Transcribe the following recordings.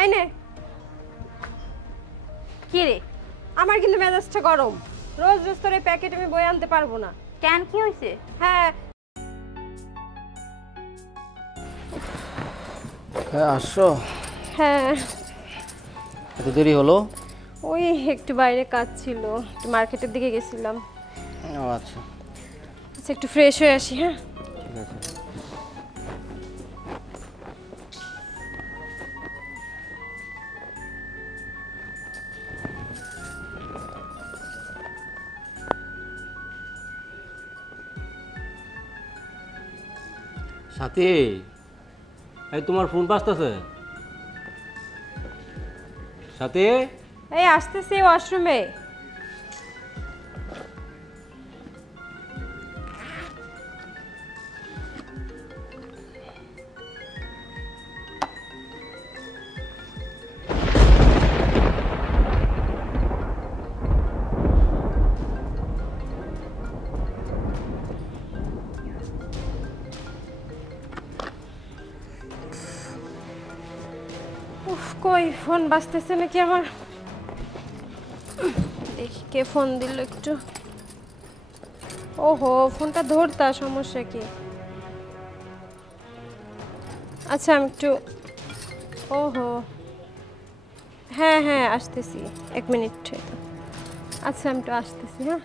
এই নে। কি রে? আমার কিন্তু মেজাজটা গরম। রোজ রোজ তোর এই প্যাকেট আমি বই আনতে পারবো না। কেন, কি হয়েছে? হ্যাঁ হ্যাঁ আসো। হ্যাঁ এত দেরি হলো? ওই একটু বাইরে কাজ ছিল, একটু মার্কেটের দিকে গেছিলাম। ও আচ্ছা, আচ্ছা একটু ফ্রেশ হয়ে আসি। হ্যাঁ ঠিক আছে। সাথী, এই তোমার ফোন বাজতেছে। সাথী, এই আসতেছি ওয়াশরুমে। উফ, কই ফোন বাজতেছে নাকি আমার? দেখি কে ফোন দিল একটু। ওহো, ফোনটা ধরতা, সমস্যা কি? আচ্ছা আমি একটু, ওহো হ্যাঁ হ্যাঁ আসতেছি, 1 মিনিট। আচ্ছা আমি একটু আসতেছি। হ্যাঁ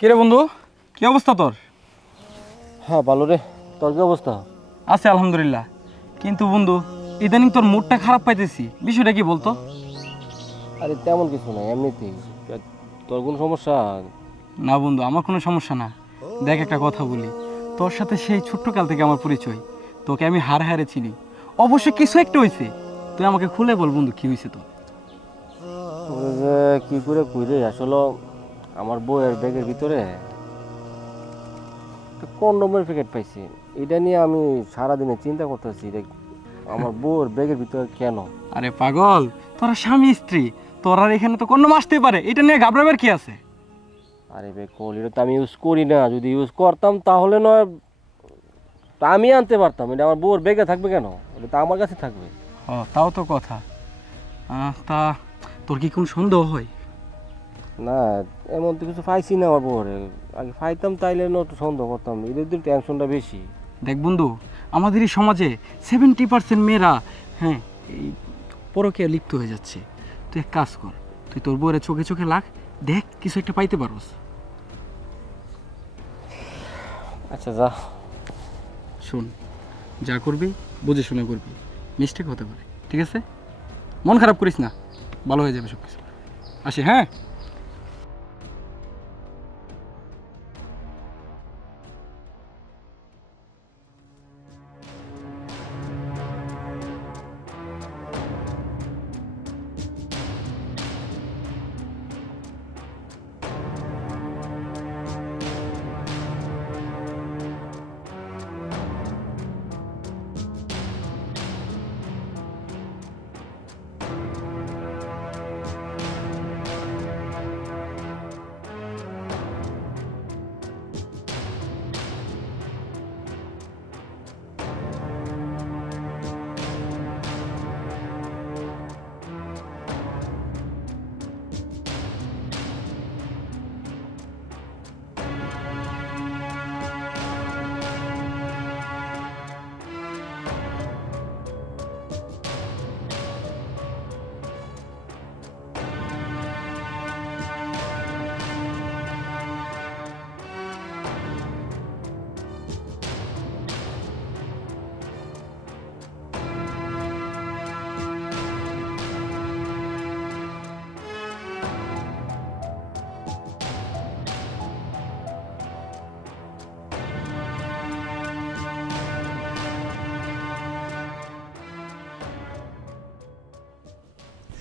কিরে বন্ধু, কি অবস্থা তোর? হ্যাঁ ভালো রে, তোর কি অবস্থা? আছে আলহামদুলিল্লাহ। কিন্তু বন্ধু, ইদানিং তোর মুডটা খারাপ পাইতেছি, বিষয়টা কি বলতো? আরে তেমন কিছু না, এমনিতেই। তোর কোন সমস্যা? না বন্ধু, আমার কোনো সমস্যা না। দেখ একটা কথা বলি, তোর সাথে সেই ছোট্টকাল থেকে আমার পরিচয়, তোকে আমি হারে চিনি। অবশ্যই কিছু একটা হয়েছে, তুই আমাকে খুলে বল বন্ধু, কি হয়েছে তোর? কি করে কইরে, আসলে আমার বউয়ের ব্যাগের ভিতরে কন্ডমের প্যাকেট পাইছি। এটা নিয়ে আমি সারাদিনে চিন্তা করতেছি, আমার বউয়ের ব্যাগের ভিতরে কেন। আরে পাগল, তোরা স্বামী স্ত্রী, তোরা এখানে তো কন্ডম আসতে পারে, এটা নিয়ে ঘাবড়াবার কি আছে? আরে বে কল, এটা তো আমি ইউজ করি না। যদি ইউজ করতাম তাহলে নয় তা আমি আনতে পারতাম। এটা আমার বউয়ের ব্যাগে থাকবে কেন? এটা তো আমার কাছে থাকবে। ও তাও তো কথা। তা তোর কি কোন সন্দেহ হয়? না, এমন তো কিছু পাইছি না আমার বউয়ের। আগে পাইতাম তাইলে না একটু সন্দেহ করতাম। এদের তো টেনশনটা বেশি। দেখ বন্ধু, আমাদের এই সমাজে 70% মেয়েরা হ্যাঁ এই পরকীয়া লিপ্ত হয়ে যাচ্ছে। তুই এক কাজ কর, তুই তোর বউয়ের চোখে চোখে লাগ, দেখ কিছু একটা পাইতে পারোস। আচ্ছা যা। শোন, যা করবি বুঝে শুনে করবি, মিস্টেক হতে পারে, ঠিক আছে? মন খারাপ করিস না, ভালো হয়ে যাবে সব কিছু। আসি হ্যাঁ।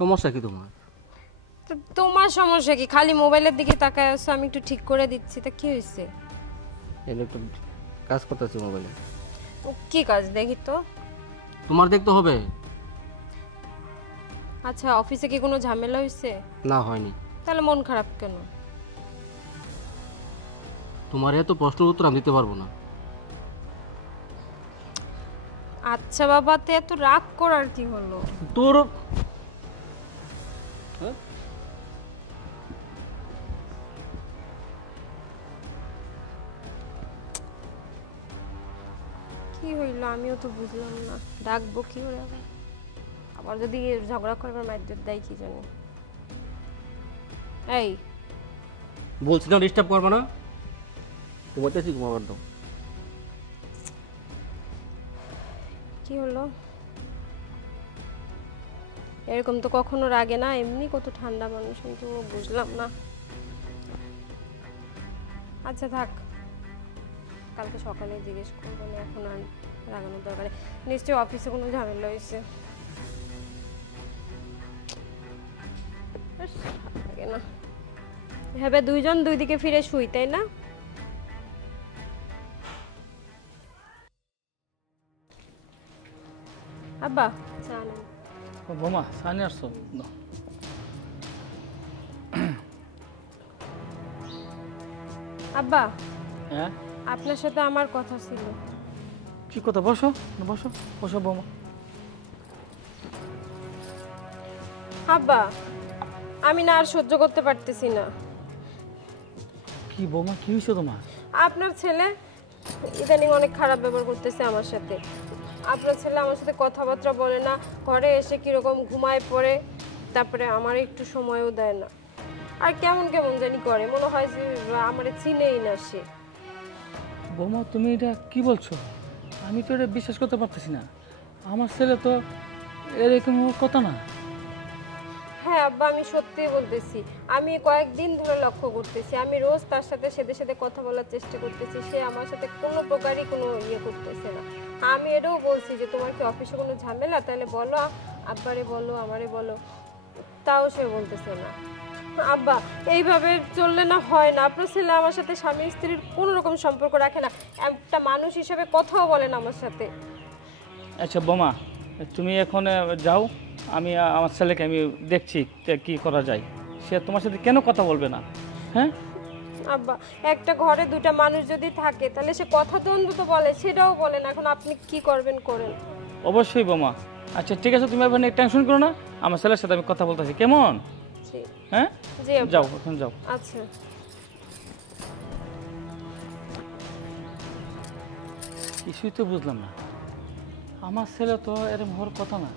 সমস্যা কি তোমার? তো তোমার সমস্যা কি? খালি মোবাইলের দিকে তাকায় আছো, আমি একটু ঠিক করে দিচ্ছি। তা কি হয়েছে? এলে একটু কাজ করতেছি মোবাইলে। ও কি কাজ দেখি তো। তোমার দেখতে হবে। আচ্ছা অফিসে কি কোনো ঝামেলা হয়েছে? না হয়নি। তাহলে মন খারাপ কেন? তোমার এত প্রশ্নের উত্তর আমি দিতে পারবো না। আচ্ছা বাবা, তো এত রাগ করার কি হলো? তোর হ্যাঁ? কি হইলো আমিও তো বুঝলাম না, ডাকবো কি করে আবার? আবার যদি ঝগড়া করবার মাইর দেয় কি জানি। এই বলছি না ডিস্টার্ব করবে না, ঘুমাইতেছি, ঘুমাবার দাও। কি হলো? এরকম তো কখনো রাগে না, এমনি কত ঠান্ডা মানুষ, কিন্তু বুঝলাম না। আচ্ছা থাক, কালকে সকালে জিজ্ঞেস করবো না, এখন আর রাগানোর দরকার নেই। নিশ্চয়ই অফিসে কোনো ঝামেলা হয়েছে। ইস, ভালো লাগে না। ভেবে দুইজন দুই দিকে ফিরে শুই, তাই না? আব্বা চা নেন। ও বোমা সানি আসছো নাও। আব্বা, হ্যাঁ আপনার সাথে আমার কথা ছিল। কি কথা? বসো বসো বসো বোমা। আব্বা, আমি না আর সহ্য করতে পারতেছি না। কি বোমা, কি হয়েছে তোমার? আপনার ছেলে ইদানিং অনেক খারাপ ব্যবহার করতেছে আমার সাথে। আপনার ছেলে আমার সাথে কথাবার্তা বলে না, ঘরে এসে কিরকম ঘুমায় পড়ে, তারপরে আমার একটু সময়ও দেয় না, আর কেমন কেমন জানি করে, মনে হয় যে আমার চিনেই না সে। বোমা তুমি এটা কি বলছো? আমি তো এটা বিশ্বাস করতে পারতেছি না। আমার ছেলে তো এরকম হওয়ার কথা না। হ্যাঁ আব্বা, আমি সত্যিই বলতেছি। আমি কয়েকদিন ধরে লক্ষ্য করতেছি, আমি রোজ তার সাথে সাথে কথা বলার চেষ্টা করতেছি, সে আমার সাথে কোনো প্রকারই কোনো ইয়ে করতেছে না। আমি এটাও বলছি যে তোমার কি অফিসে কোনো ঝামেলা, তাহলে বলো, আব্বারে বলো, আমারে বলো, তাও সে বলতেছে না। আব্বা, এইভাবে চললে না হয় না। আপনার ছেলে আমার সাথে স্বামী স্ত্রীর কোনো রকম সম্পর্ক রাখে না, একটা মানুষ হিসেবে কথাও বলে না আমার সাথে। আচ্ছা বোমা, তুমি এখন যাও, আমি আমার ছেলেকে আমি দেখছি কি করা যায়। সে তোমার সাথে কেন কথা বলবে না? হ্যাঁ আব্বা, একটা ঘরে দুটা মানুষ যদি থাকে তাহলে সে কথা তো অন্তত বলে, সেটাও বলে না। এখন আপনি কি করবেন করেন। অবশ্যই বোমা। আচ্ছা ঠিক আছে, তুমি এবার টেনশন করো না, আমার ছেলের সাথে আমি কথা বলতেছি, কেমন? জি হ্যাঁ জি আব্বা। যাও, এখন যাও। আচ্ছা। কিছুই তো বুঝলাম না, আমার ছেলে তো এরকম হওয়ার কথা না।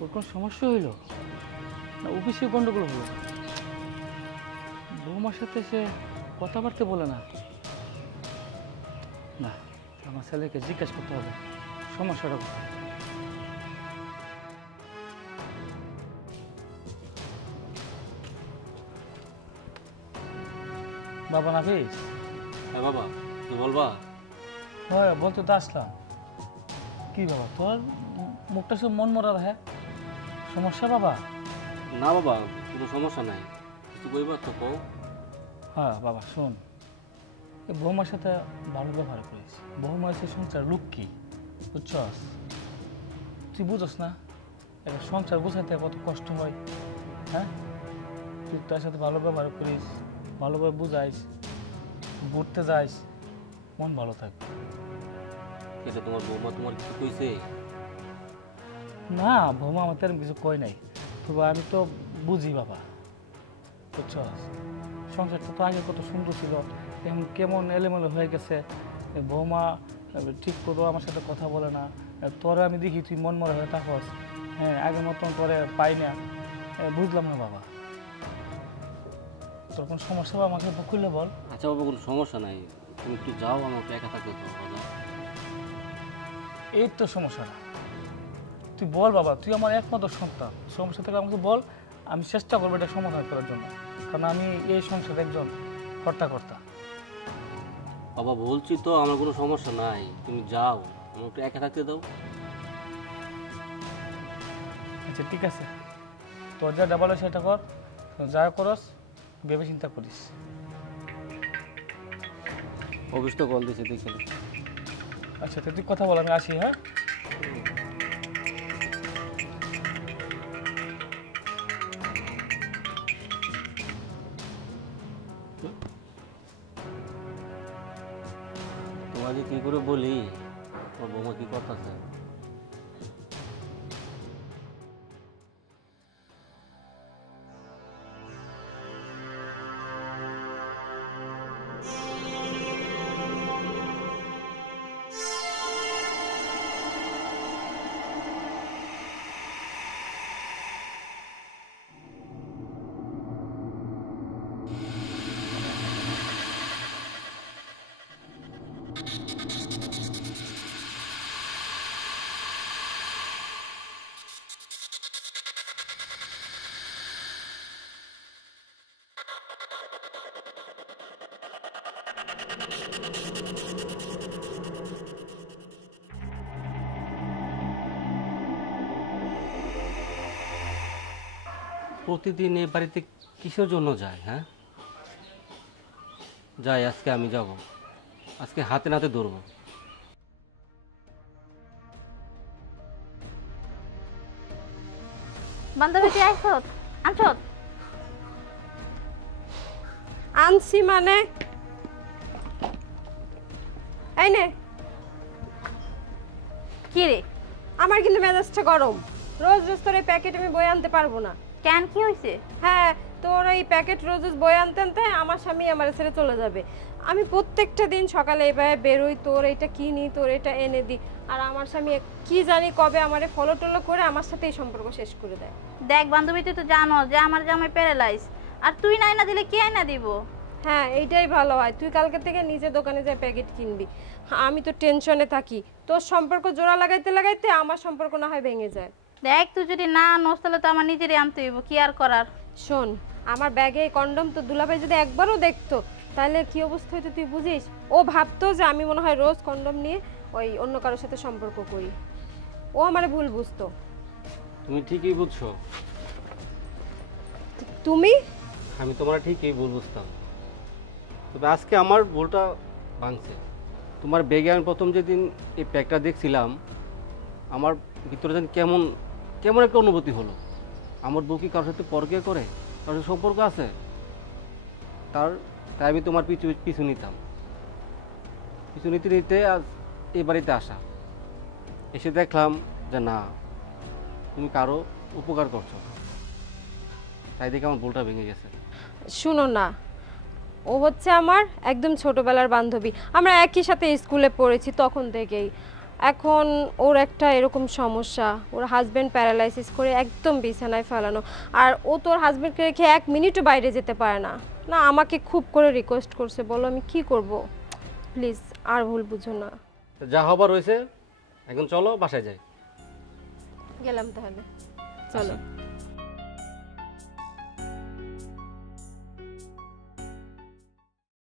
ওর কোনো সমস্যা হইল না, অফিসে গন্ডগোল হলো, বৌমার সাথে সে কথাবার্তা বলে না। না, আমার ছেলেকে জিজ্ঞেস করতে হবে সমস্যাটা কোথায়। বাবা নাফিস? হ্যাঁ বাবা, তুই বলবা? হ্যাঁ বলতে তো আসলাম। কি বাবা, তোর মুখটা সব মন মরা হ্যাঁ, সমস্যা বাবা? না বাবা, কোনো সমস্যা নাই, কিছু কইবা তো কও। হ্যাঁ বাবা শোন, এই বৌমার সাথে ভালো ব্যবহার করিস। বৌমা হচ্ছে সংসার লক্ষ্মী, বুঝছস? তুই বুঝস না একটা সংসার গোছাতে কত কষ্ট হয়? হ্যাঁ, তুই তার সাথে ভালো ব্যবহার করিস, ভালোভাবে বুঝাইস, ঘুরতে যাইস, মন ভালো থাকবে। এটা তোমার বৌমা তোমার কিছু কইছে? না, বৌমা আমার তেমন কিছু কয় নাই, তবে আমি তো বুঝি বাবা, বুঝছস? সংসারটা তো আগে কত সুন্দর ছিল, এখন কেমন এলোমেলো হয়ে গেছে। বৌমা ঠিক করে আমার সাথে কথা বলে না, তোরে আমি দেখি তুই মন মরা হয়ে থাকস। হ্যাঁ, আগের মতন তোরে পাই না, বুঝলাম না বাবা। তোর কোনো সমস্যা বা আমাকে খুললে বল। আচ্ছা বাবা, কোনো সমস্যা নাই, তুমি একটু যাও, আমাকে একা থাকতে দাও বাবা। এই তো সমস্যা না, তুই বল বাবা, তুই আমার একমাত্র সন্তান, সমস্যা থেকে আমাকে বল, আমি চেষ্টা করবো এটা সমাধান করার জন্য, কারণ আমি এই সংসারে একজন কর্তাকর্তা। বাবা বলছি তো, আমার কোনো সমস্যা নাই, তুমি যাও, আমাকে একটু একা থাকতে দাও। আচ্ছা ঠিক আছে, তোর যা ডাবল সেটা কর, যা করস ভেবে চিন্তা করিস। অফিস তো কল দিয়েছে, দেখে আচ্ছা তুই কথা বল, আমি আসি। হ্যাঁ তোমাকে কি করে বলি তোর বৌমা কি করতেছে? প্রতিদিন এ বাড়িতে কিসের জন্য যায়? হ্যাঁ, যাই, আজকে আমি যাব, আজকে হাতে নাতে ধরবো। বান্ধবী তুই আইছত আনছত? আনছি মানে এই নে। কি রে? আমার কিন্তু মেজাজটা গরম। রোজ রোজ তোর এই প্যাকেট আমি বয়ে আনতে পারবো না। কেন, কি হয়েছে? হ্যাঁ, তোর এই প্যাকেট রোজ রোজ বয়ে আনতে আনতে আমার স্বামী আমার ছেড়ে চলে যাবে। আমি প্রত্যেকটা দিন সকালে এইভাবে বেরোই, তোর এটা কিনি, তোর এটা এনে দিই, আর আমার স্বামী কি জানি কবে আমারে ফলো টলো করে আমার সাথে এই সম্পর্ক শেষ করে দেয়। দেখ বান্ধবী, তুই তো জানো যে আমার জামাই প্যারালাইজ, আর তুই নাই না দিলে কে না দিব? হ্যাঁ, এইটাই ভালো হয়। তুই কালকে থেকে নিজে দোকানে যা প্যাকেট কিনবি। আমি তো টেনশনে থাকি, তোর সম্পর্ক জোড়া লাগাইতে লাগাইতে আমার সম্পর্ক না হয় ভেঙে যায়। দেখ তুই যদি না আনোস তাহলে তো আমার নিজেরই আনতে হইব, কি আর করার। শোন, আমার ব্যাগে কন্ডম তো দুলাভাই যদি একবারও দেখতো তাহলে কি অবস্থা হইতো তুই বুঝিস? ও ভাবতো যে আমি মনে হয় রোজ কন্ডম নিয়ে ওই অন্য কারোর সাথে সম্পর্ক করি। ও আমারে ভুল বুঝতো। তুমি ঠিকই বুঝছো। তুমি? আমি তোমার ঠিকই ভুল বুঝতাম, তবে আজকে আমার ভুলটা ভাঙছে। তোমার ব্যাগে আমি প্রথম যেদিন এই প্যাকটা দেখছিলাম, আমার ভিতরে যেন কেমন কেমন একটা অনুভূতি হলো। আমার বউ কি কারোর সাথে পরকিয়া করে, কারোর সাথে সম্পর্ক আছে, তাই আমি তোমার পিছু নিতাম। পিছু নিতে নিতে আজ এই বাড়িতে আসা, এসে দেখলাম যে না, তুমি কারো উপকার করছো, তাই দেখে আমার ভুলটা ভেঙে গেছে। শুনো না, ও হচ্ছে আমার একদম ছোটবেলার বান্ধবী। আমরা একই সাথে স্কুলে পড়েছি তখন থেকেই। এখন ওর একটা এরকম সমস্যা, ওর হাজব্যান্ড প্যারালাইসিস করে একদম বিছানায় ফেলানো, আর ও তোর হাজব্যান্ডকে রেখে 1 মিনিটও বাইরে যেতে পারে না। না, আমাকে খুব করে রিকোয়েস্ট করছে, বলো আমি কি করব? প্লিজ আর ভুল বুঝো না। যা হবার হয়েছে, এখন চলো বাসায় যাই। গেলাম তাহলে, চলো।